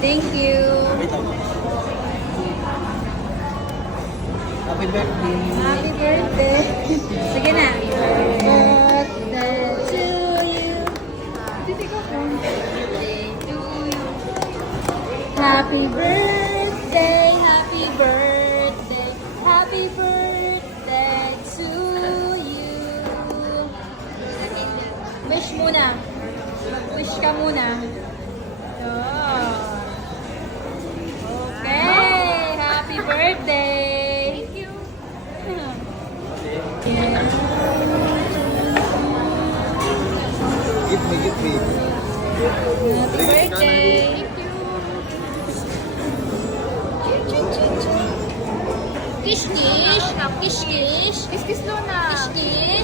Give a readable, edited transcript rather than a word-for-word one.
Thank you. Happy birthday. Happy birthday. Sige na. Birthday to you. Titi ko po. Birthday to you. Happy birthday, happy birthday, happy birthday to you. Wish muna. Wish ka muna. Yun. Okay, happy birthday. Thank you. Give me, give me. Happy birthday. Kiss, kiss. Kiss, kiss. Kiss-kiss Luna. Kiss, kiss.